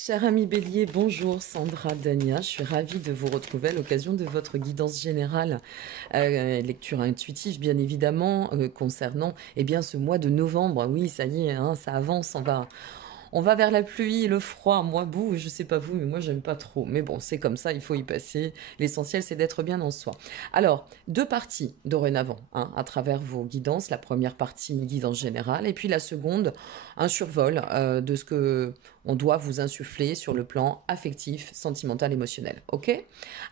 Cher ami Bélier, bonjour Sandra Dania, je suis ravie de vous retrouver à l'occasion de votre guidance générale, lecture intuitive bien évidemment, concernant ce mois de novembre. Oui, ça y est, hein, ça avance, on va vers la pluie et le froid. Moi, je sais pas vous, mais moi, j'aime pas trop. Mais bon, c'est comme ça, il faut y passer. L'essentiel, c'est d'être bien en soi. Alors, deux parties dorénavant, hein, à travers vos guidances. La première partie, guidance générale, et puis la seconde, un survol de ce que on doit vous insuffler sur le plan affectif, sentimental, émotionnel. Ok?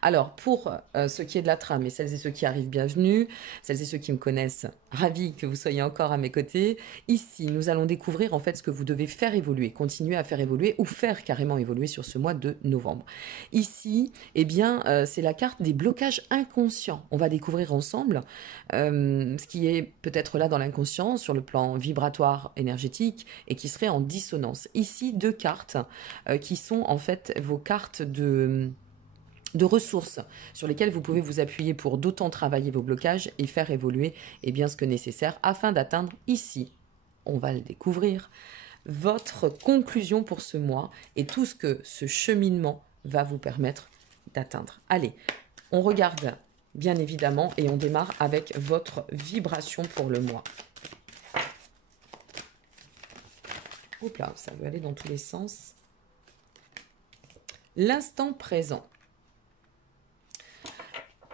Alors, pour ce qui est de la trame, et celles et ceux qui arrivent, bienvenue. Celles et ceux qui me connaissent, ravis que vous soyez encore à mes côtés. Ici, nous allons découvrir en fait ce que vous devez faire évoluer, continuer à faire évoluer ou faire carrément évoluer sur ce mois de novembre. Ici, c'est la carte des blocages inconscients. On va découvrir ensemble ce qui est peut-être là dans l'inconscient sur le plan vibratoire énergétique et qui serait en dissonance. Ici, deux cartes qui sont en fait vos cartes de ressources sur lesquelles vous pouvez vous appuyer pour d'autant travailler vos blocages et faire évoluer ce que nécessaire afin d'atteindre ici, on va le découvrir, votre conclusion pour ce mois et tout ce que ce cheminement va vous permettre d'atteindre. Allez, on regarde bien évidemment et on démarre avec votre vibration pour le mois. Oups là, ça veut aller dans tous les sens. L'instant présent.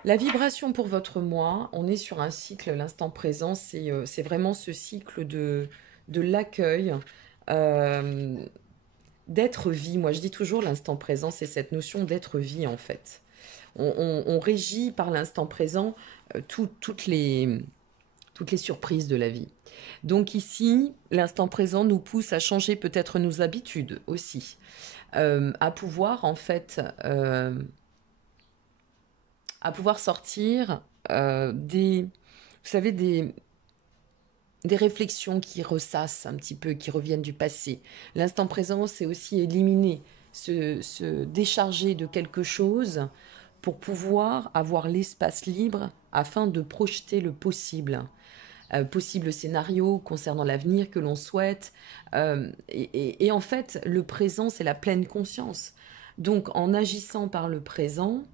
La vibration pour votre mois, on est sur un cycle, l'instant présent, c'est vraiment ce cycle de l'accueil, d'être vie. Moi, je dis toujours l'instant présent, c'est cette notion d'être vie en fait. On régit par l'instant présent toutes les surprises de la vie. Donc ici, l'instant présent nous pousse à changer peut-être nos habitudes aussi, à pouvoir en fait... à pouvoir sortir vous savez, des réflexions qui ressassent un petit peu, qui reviennent du passé. L'instant présent, c'est aussi éliminer, se décharger de quelque chose pour pouvoir avoir l'espace libre afin de projeter le possible. Possible scénario concernant l'avenir que l'on souhaite. Et en fait, le présent, c'est la pleine conscience. Donc, en agissant par le présent,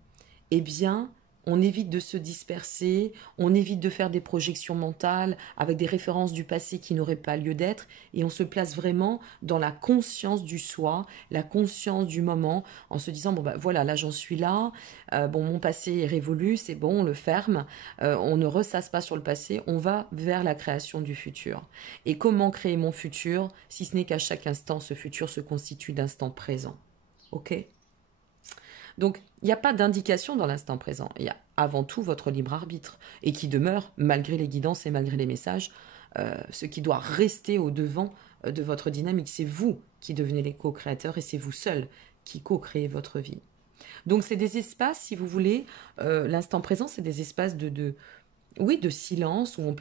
eh bien, on évite de se disperser, on évite de faire des projections mentales avec des références du passé qui n'auraient pas lieu d'être, et on se place vraiment dans la conscience du soi, la conscience du moment, en se disant, bon ben voilà, là j'en suis là, mon passé est révolu, c'est bon, on le ferme, on ne ressasse pas sur le passé, on va vers la création du futur. Et comment créer mon futur, si ce n'est qu'à chaque instant, ce futur se constitue d'instant présent. Ok ? Donc, il n'y a pas d'indication dans l'instant présent. Il y a avant tout votre libre arbitre et qui demeure, malgré les guidances et malgré les messages, ce qui doit rester au devant de votre dynamique. C'est vous qui devenez les co-créateurs et c'est vous seul qui co-créez votre vie. Donc, c'est des espaces, si vous voulez, l'instant présent, c'est des espaces de silence, où on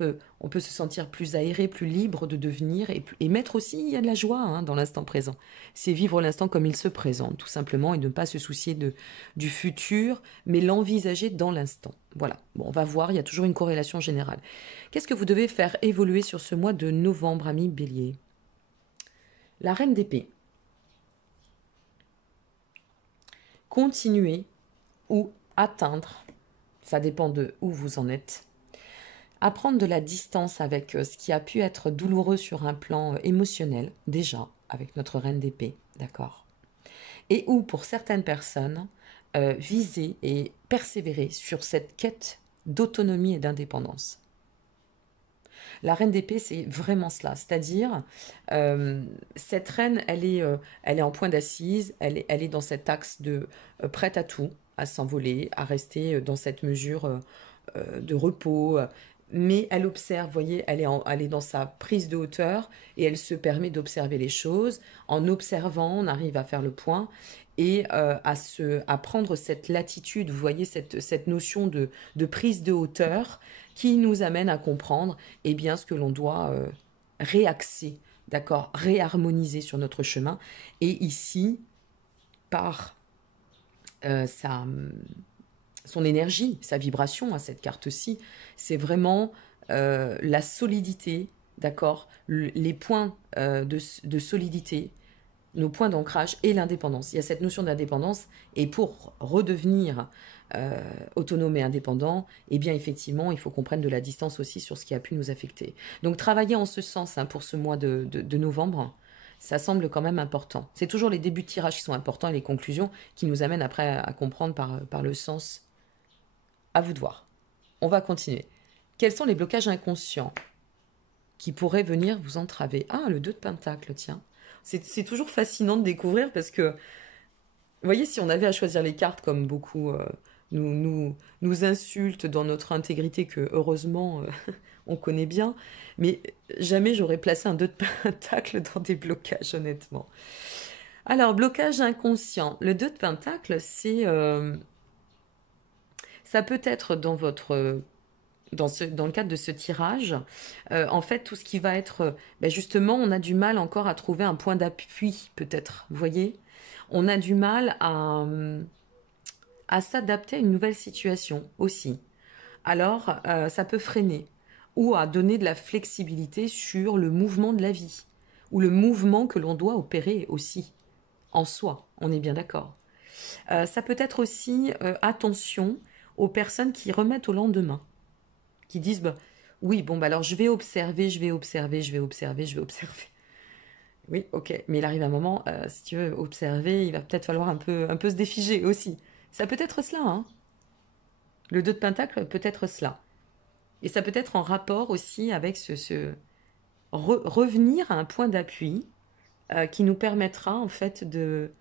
peut se sentir plus aéré, plus libre de devenir, et mettre aussi, il y a de la joie hein, dans l'instant présent. C'est vivre l'instant comme il se présente, tout simplement, et ne pas se soucier du futur, mais l'envisager dans l'instant. Voilà, bon, on va voir, il y a toujours une corrélation générale. Qu'est-ce que vous devez faire évoluer sur ce mois de novembre, ami Bélier? La reine d'épée. Continuer ou atteindre, ça dépend de où vous en êtes, à prendre de la distance avec ce qui a pu être douloureux sur un plan émotionnel, déjà, avec notre reine d'épée, d'accord? Et où, pour certaines personnes, viser et persévérer sur cette quête d'autonomie et d'indépendance. La reine d'épée, c'est vraiment cela, c'est-à-dire, cette reine, elle est en point d'assise, elle est dans cet axe de prête à tout, à s'envoler, à rester dans cette mesure de repos, mais elle observe, vous voyez, elle est dans sa prise de hauteur et elle se permet d'observer les choses. En observant, on arrive à faire le point et à prendre cette latitude, vous voyez, cette notion de prise de hauteur qui nous amène à comprendre ce que l'on doit réaxer, d'accord, réharmoniser sur notre chemin. Et ici, par sa son énergie, sa vibration à cette carte-ci, c'est vraiment la solidité, d'accord, les points de solidité, nos points d'ancrage et l'indépendance. Il y a cette notion d'indépendance, et pour redevenir autonome et indépendant, eh bien effectivement, il faut qu'on prenne de la distance aussi sur ce qui a pu nous affecter. Donc travailler en ce sens, hein, pour ce mois de novembre, ça semble quand même important. C'est toujours les débuts de tirage qui sont importants et les conclusions qui nous amènent après à comprendre par le sens. À vous de voir. On va continuer. Quels sont les blocages inconscients qui pourraient venir vous entraver? Ah, le 2 de Pentacle, tiens. C'est toujours fascinant de découvrir parce que, vous voyez, si on avait à choisir les cartes comme beaucoup nous insultent dans notre intégrité que, heureusement, on connaît bien, mais jamais j'aurais placé un 2 de Pentacle dans des blocages, honnêtement. Alors, blocage inconscient. Le 2 de Pentacle, ça peut être dans votre dans le cadre de ce tirage, en fait, tout ce qui va être, ben justement, on a du mal encore à trouver un point d'appui, peut-être, vous voyez. On a du mal à s'adapter à une nouvelle situation aussi. Alors, ça peut freiner ou à donner de la flexibilité sur le mouvement de la vie ou le mouvement que l'on doit opérer aussi en soi, on est bien d'accord. Ça peut être aussi attention aux personnes qui remettent au lendemain, qui disent bah, oui, bon, bah alors je vais observer, je vais observer, je vais observer, je vais observer. Oui, ok, mais il arrive un moment, si tu veux observer, il va peut-être falloir un peu se défiger aussi. Ça peut être cela, hein. Le 2 de Pentacle peut être cela. Et ça peut être en rapport aussi avec revenir à un point d'appui qui nous permettra en fait de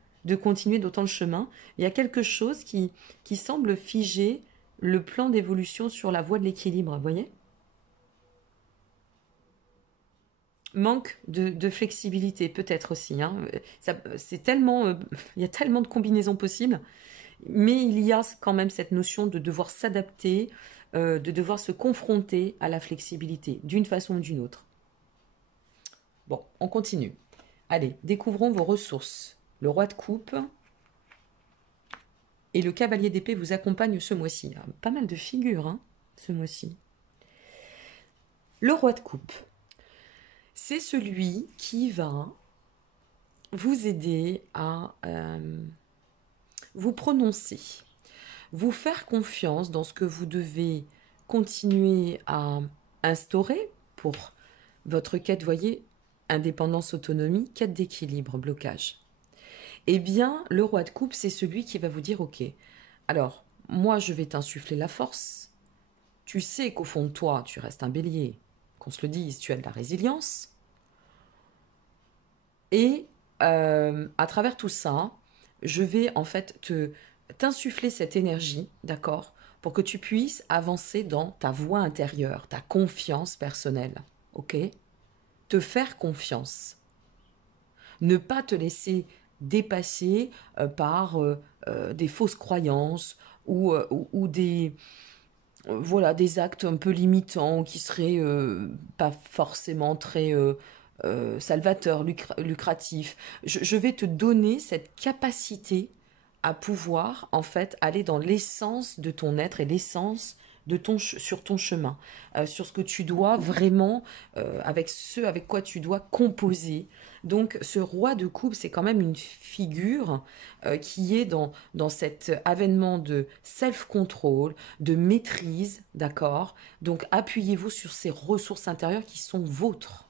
continuer d'autant le chemin. Il y a quelque chose qui semble figer le plan d'évolution sur la voie de l'équilibre, vous voyez. Manque de flexibilité, peut-être aussi, hein. C'est tellement, il y a tellement de combinaisons possibles, mais il y a quand même cette notion de devoir s'adapter, de devoir se confronter à la flexibilité, d'une façon ou d'une autre. Bon, on continue. Allez, découvrons vos ressources. Le roi de coupe et le cavalier d'épée vous accompagnent ce mois-ci. Ah, pas mal de figures, hein, ce mois-ci. Le roi de coupe, c'est celui qui va vous aider à vous prononcer, vous faire confiance dans ce que vous devez continuer à instaurer pour votre quête, voyez, indépendance, autonomie, quête d'équilibre, blocage. Eh bien, le roi de coupe, c'est celui qui va vous dire, ok, alors, moi, je vais t'insuffler la force. Tu sais qu'au fond de toi, tu restes un bélier, qu'on se le dise, tu as de la résilience. Et à travers tout ça, je vais en fait t'insuffler cette énergie, d'accord, pour que tu puisses avancer dans ta voie intérieure, ta confiance personnelle, ok? Te faire confiance. Ne pas te laisser dépasser par des fausses croyances ou voilà, des actes un peu limitants qui seraient pas forcément très salvateurs, lucratifs. Je vais te donner cette capacité à pouvoir en fait aller dans l'essence de ton être et l'essence de sur ton chemin, sur ce que tu dois vraiment, avec ce avec quoi tu dois composer. Donc ce roi de coupe, c'est quand même une figure qui est dans cet avènement de self-control, de maîtrise, d'accord? Donc appuyez-vous sur ces ressources intérieures qui sont vôtres.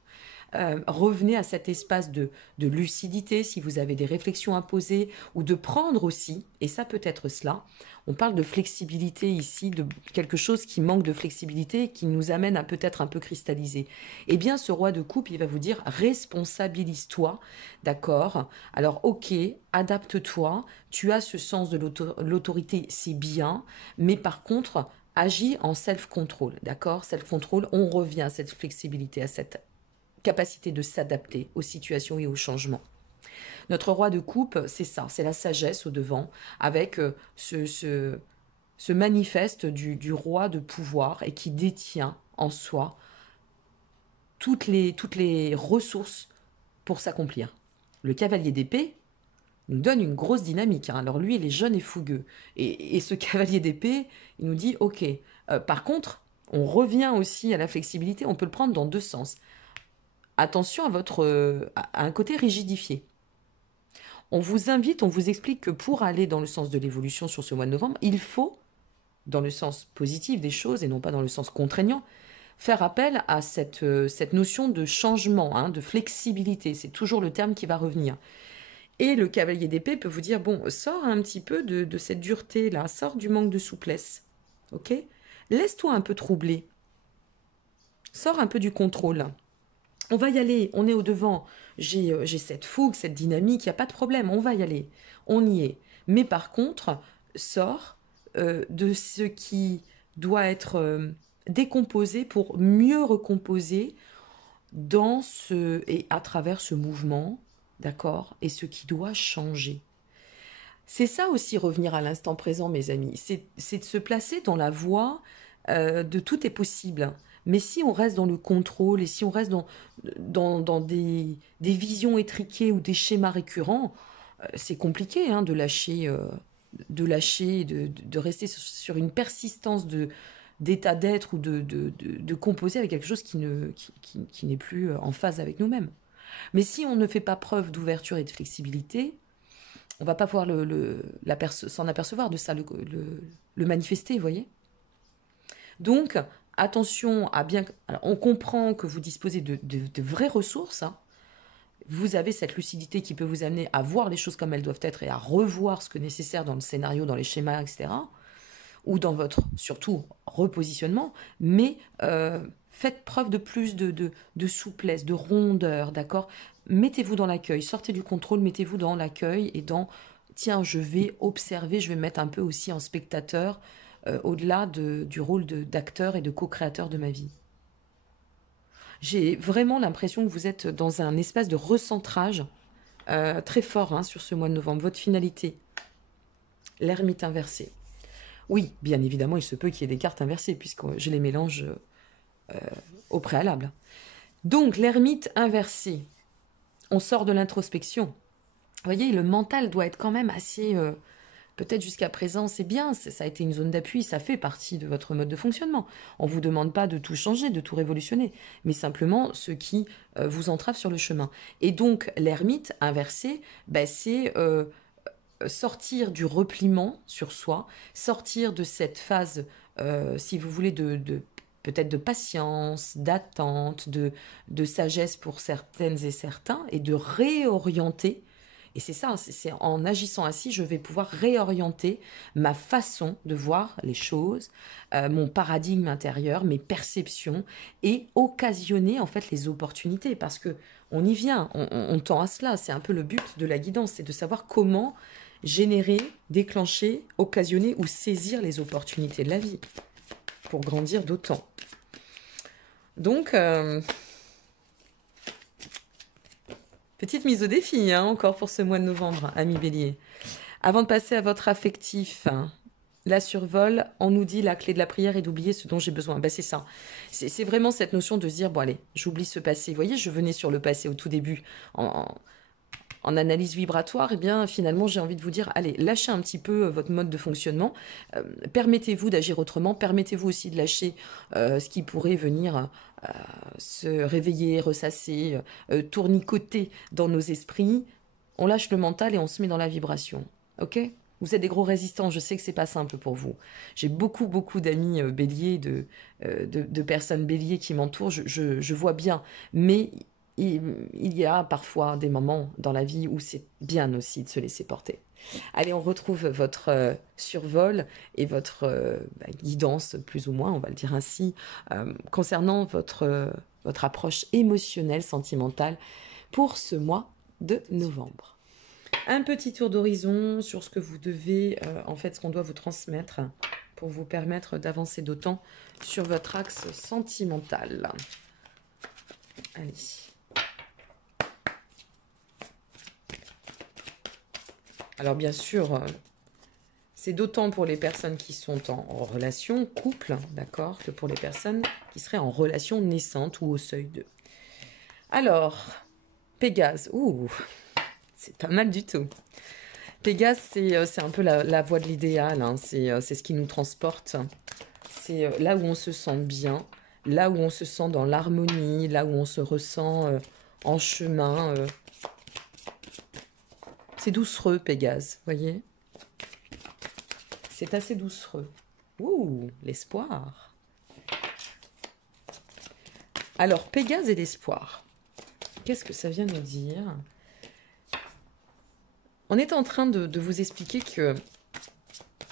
Revenez à cet espace de lucidité si vous avez des réflexions à poser ou de prendre aussi, et ça peut être cela. On parle de flexibilité ici, de quelque chose qui manque de flexibilité, qui nous amène à peut-être un peu cristalliser. Eh bien, ce roi de coupe, il va vous dire responsabilise-toi, d'accord? Alors, ok, adapte-toi, tu as ce sens de l'autorité, c'est bien, mais par contre, agis en self-control, d'accord? Self-control, on revient à cette flexibilité, à cette capacité de s'adapter aux situations et aux changements. Notre roi de coupe, c'est ça, c'est la sagesse au devant, avec ce manifeste du roi de pouvoir et qui détient en soi toutes les ressources pour s'accomplir. Le cavalier d'épée nous donne une grosse dynamique, hein. Alors lui, il est jeune et fougueux. Et ce cavalier d'épée, il nous dit, ok, par contre, on revient aussi à la flexibilité, on peut le prendre dans deux sens. Attention à un côté rigidifié. On vous invite, on vous explique que pour aller dans le sens de l'évolution sur ce mois de novembre, il faut, dans le sens positif des choses et non pas dans le sens contraignant, faire appel à cette notion de changement, hein, de flexibilité. C'est toujours le terme qui va revenir. Et le cavalier d'épée peut vous dire, bon, sors un petit peu de cette dureté-là, sors du manque de souplesse. Ok? Laisse-toi un peu troubler. Sors un peu du contrôle. On va y aller, on est au devant. J'ai cette fougue, cette dynamique, il n'y a pas de problème, on va y aller. On y est. Mais par contre, sors de ce qui doit être décomposé pour mieux recomposer dans ce et à travers ce mouvement, d'accord, et ce qui doit changer. C'est ça aussi revenir à l'instant présent, mes amis. C'est de se placer dans la voie de tout est possible. Mais si on reste dans le contrôle et si on reste dans des visions étriquées ou des schémas récurrents, c'est compliqué hein, de rester sur une persistance d'état d'être ou de composer avec quelque chose qui n'est plus en phase avec nous-mêmes. Mais si on ne fait pas preuve d'ouverture et de flexibilité, on va pas pouvoir s'en apercevoir de ça, le manifester, vous voyez. Donc, attention à bien... Alors, on comprend que vous disposez de vraies ressources, hein. Vous avez cette lucidité qui peut vous amener à voir les choses comme elles doivent être et à revoir ce que nécessaire dans le scénario, dans les schémas, etc. Ou dans votre, surtout, repositionnement. Mais faites preuve de plus de souplesse, de rondeur, d'accord? Mettez-vous dans l'accueil, sortez du contrôle, mettez-vous dans l'accueil et dans, tiens, je vais observer, je vais me mettre un peu aussi en spectateur, au-delà du rôle d'acteur et de co-créateur de ma vie. J'ai vraiment l'impression que vous êtes dans un espace de recentrage très fort hein, sur ce mois de novembre. Votre finalité, l'ermite inversé. Oui, bien évidemment, il se peut qu'il y ait des cartes inversées, puisque je les mélange au préalable. Donc, l'ermite inversé, on sort de l'introspection. Vous voyez, le mental doit être quand même assez... peut-être jusqu'à présent, c'est bien, ça a été une zone d'appui, ça fait partie de votre mode de fonctionnement. On ne vous demande pas de tout changer, de tout révolutionner, mais simplement ce qui vous entrave sur le chemin. Et donc, l'ermite inversé, ben, c'est sortir du repliement sur soi, sortir de cette phase, si vous voulez, peut-être de patience, d'attente, de sagesse pour certaines et certains, et de réorienter. Et c'est ça, c'est en agissant ainsi, je vais pouvoir réorienter ma façon de voir les choses, mon paradigme intérieur, mes perceptions, et occasionner en fait les opportunités, parce que on y vient, on tend à cela, c'est un peu le but de la guidance, c'est de savoir comment générer, déclencher, occasionner ou saisir les opportunités de la vie pour grandir d'autant. Donc, petite mise au défi, hein, encore pour ce mois de novembre, amis bélier. Avant de passer à votre affectif, hein, la survol, on nous dit la clé de la prière est d'oublier ce dont j'ai besoin. Ben, c'est ça. C'est vraiment cette notion de se dire, bon allez, j'oublie ce passé. Vous voyez, je venais sur le passé au tout début, en analyse vibratoire, eh bien, finalement, j'ai envie de vous dire, allez, lâchez un petit peu votre mode de fonctionnement, permettez-vous d'agir autrement, permettez-vous aussi de lâcher ce qui pourrait venir se réveiller, ressasser, tournicoter dans nos esprits. On lâche le mental et on se met dans la vibration, ok ? Vous êtes des gros résistants, je sais que c'est pas simple pour vous. J'ai beaucoup d'amis béliers, de personnes béliers qui m'entourent, je vois bien, mais il y a parfois des moments dans la vie où c'est bien aussi de se laisser porter. Allez, on retrouve votre survol et votre guidance, plus ou moins, on va le dire ainsi, concernant votre approche émotionnelle, sentimentale, pour ce mois de novembre. Un petit tour d'horizon sur ce que vous devez, en fait, ce qu'on doit vous transmettre pour vous permettre d'avancer d'autant sur votre axe sentimental. Allez. Alors bien sûr, c'est d'autant pour les personnes qui sont en relation, couple, d'accord, que pour les personnes qui seraient en relation naissante ou au seuil de. Alors, Pégase, c'est pas mal du tout. Pégase, c'est un peu la voie de l'idéal, hein, c'est ce qui nous transporte. C'est là où on se sent bien, là où on se sent dans l'harmonie, là où on se ressent en chemin. C'est doucereux, Pégase, voyez? C'est assez doucereux. Ouh, l'espoir. Alors, Pégase et l'espoir. Qu'est-ce que ça vient nous dire? On est en train de vous expliquer que,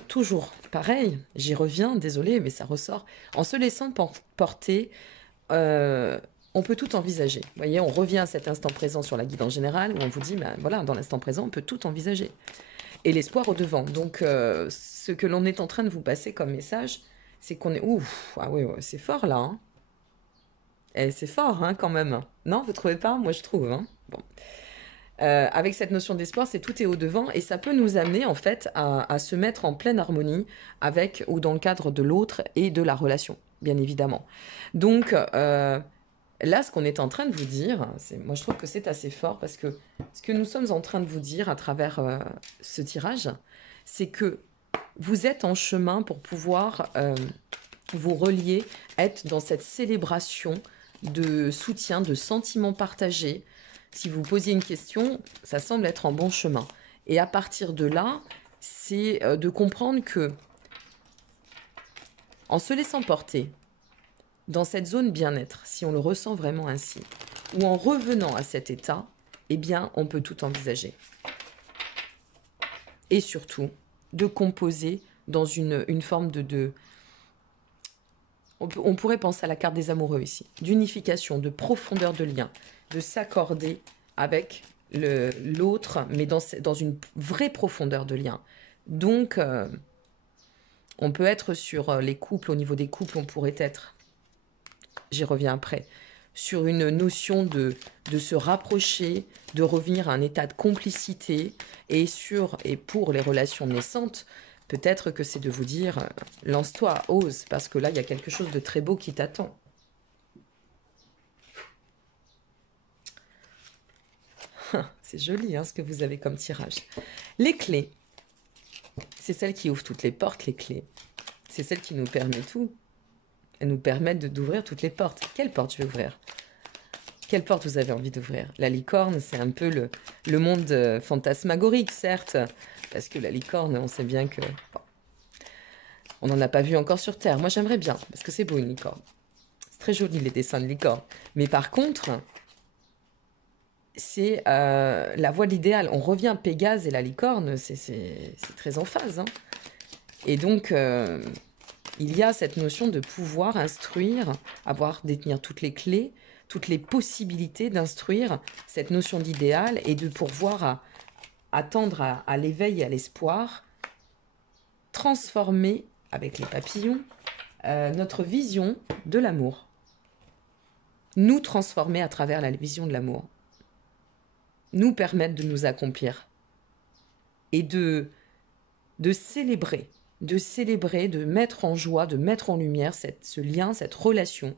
toujours pareil, j'y reviens, désolé, mais ça ressort, en se laissant porter, on peut tout envisager. Vous voyez, on revient à cet instant présent sur la guidance générale, où on vous dit, ben, voilà, dans l'instant présent, on peut tout envisager. Et l'espoir au devant. Donc, ce que l'on est en train de vous passer comme message, c'est qu'on est... Ouf, ah oui, ouais, c'est fort là. Hein. Et c'est fort hein, quand même. Non, vous trouvez pas? Moi, je trouve. Hein. Bon. Avec cette notion d'espoir, c'est tout est au devant et ça peut nous amener en fait à se mettre en pleine harmonie avec ou dans le cadre de l'autre et de la relation, bien évidemment. Donc là, ce qu'on est en train de vous dire, moi je trouve que c'est assez fort parce que ce que nous sommes en train de vous dire à travers ce tirage, c'est que vous êtes en chemin pour pouvoir vous relier, être dans cette célébration de soutien, de sentiments partagés. Si vous posiez une question, ça semble être en bon chemin. Et à partir de là, c'est de comprendre que, en se laissant porter dans cette zone bien-être, si on le ressent vraiment ainsi, ou en revenant à cet état, eh bien, on peut tout envisager. Et surtout, de composer dans une forme on pourrait penser à la carte des amoureux ici, d'unification, de profondeur de lien, de s'accorder avec l'autre, mais dans une vraie profondeur de lien. Donc, on peut être sur les couples, au niveau des couples, on pourrait être, j'y reviens après, sur une notion de se rapprocher, de revenir à un état de complicité, et pour les relations naissantes, peut-être que c'est de vous dire, lance-toi, ose, parce que là, il y a quelque chose de très beau qui t'attend. C'est joli, hein, ce que vous avez comme tirage. Les clés, c'est celles qui ouvrent toutes les portes, les clés. C'est celles qui nous permettent tout. Elles nous permettent d'ouvrir toutes les portes. Quelle porte je vais ouvrir? Quelle porte vous avez envie d'ouvrir? La licorne, c'est un peu le monde fantasmagorique, certes, parce que la licorne, on sait bien que... Bon, on n'en a pas vu encore sur Terre. Moi, j'aimerais bien, parce que c'est beau, une licorne. C'est très joli, les dessins de licorne. Mais par contre, c'est la voie de l'idéal. On revient à Pégase et la licorne, c'est très en phase. Hein. Et donc, il y a cette notion de pouvoir instruire, détenir toutes les clés, toutes les possibilités d'instruire cette notion d'idéal et de pouvoir attendre à l'éveil et à l'espoir, transformer, avec les papillons, notre vision de l'amour. Nous transformer à travers la vision de l'amour. Nous permettre de nous accomplir. Et de célébrer, de mettre en joie, de mettre en lumière ce lien, cette relation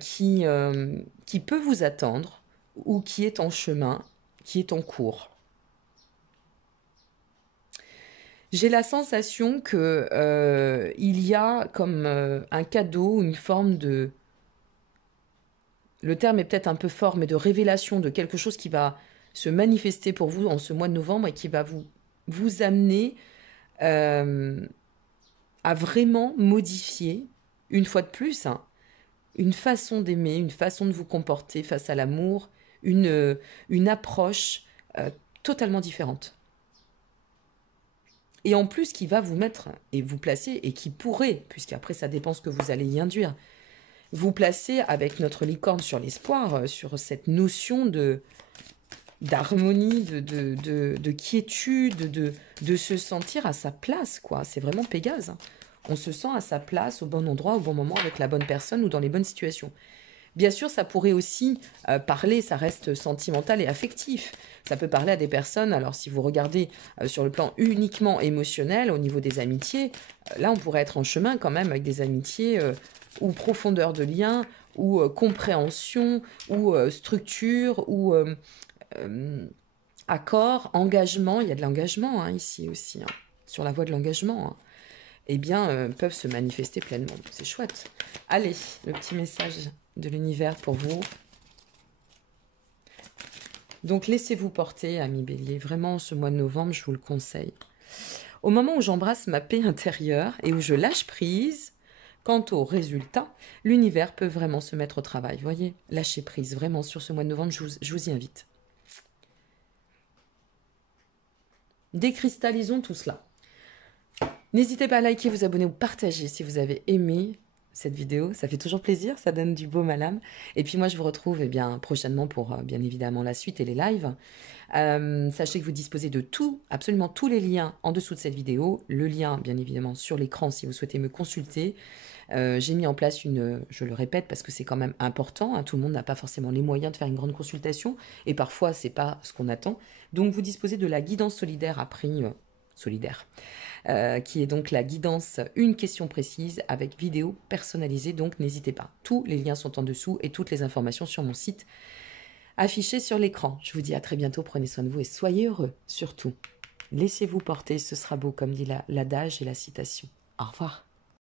qui peut vous attendre ou qui est en chemin, qui est en cours. J'ai la sensation que il y a comme un cadeau, une forme de... Le terme est peut-être un peu fort, mais de révélation de quelque chose qui va se manifester pour vous en ce mois de novembre et qui va vous amener à vraiment modifier, une fois de plus, hein, une façon d'aimer, une façon de vous comporter face à l'amour, une approche totalement différente. Et en plus, qui va vous mettre et vous placer, et qui pourrait, puisqu'après ça dépend ce que vous allez y induire, vous placer avec notre licorne sur l'espoir, sur cette notion d'harmonie, de quiétude, de se sentir à sa place, quoi. C'est vraiment Pégase. Hein. On se sent à sa place, au bon endroit, au bon moment, avec la bonne personne ou dans les bonnes situations. Bien sûr, ça pourrait aussi parler, ça reste sentimental et affectif. Ça peut parler à des personnes, alors si vous regardez sur le plan uniquement émotionnel, au niveau des amitiés, là on pourrait être en chemin quand même avec des amitiés ou profondeur de lien, ou compréhension, ou structure, ou accord, engagement. Il y a de l'engagement hein, ici aussi, hein, sur la voie de l'engagement. Hein. Eh bien, peuvent se manifester pleinement. C'est chouette. Allez, le petit message de l'univers pour vous. Donc laissez-vous porter, ami Bélier. Vraiment, ce mois de novembre, je vous le conseille. Au moment où j'embrasse ma paix intérieure et où je lâche prise, quant au résultat, l'univers peut vraiment se mettre au travail. Vous voyez, lâchez prise vraiment sur ce mois de novembre, je vous y invite. Décristallisons tout cela. N'hésitez pas à liker, vous abonner ou partager si vous avez aimé cette vidéo. Ça fait toujours plaisir, ça donne du baume à l'âme. Et puis moi, je vous retrouve prochainement pour bien évidemment la suite et les lives. Sachez que vous disposez de tout, absolument tous les liens en dessous de cette vidéo. Le lien, bien évidemment, sur l'écran si vous souhaitez me consulter. J'ai mis en place je le répète parce que c'est quand même important, hein, tout le monde n'a pas forcément les moyens de faire une grande consultation et parfois c'est pas ce qu'on attend. Donc vous disposez de la guidance solidaire à prix solidaire, qui est donc la guidance une question précise avec vidéo personnalisée, donc n'hésitez pas. Tous les liens sont en dessous et toutes les informations sur mon site affichées sur l'écran. Je vous dis à très bientôt, prenez soin de vous et soyez heureux surtout. Laissez-vous porter, ce sera beau comme dit l'adage et la citation. Au revoir.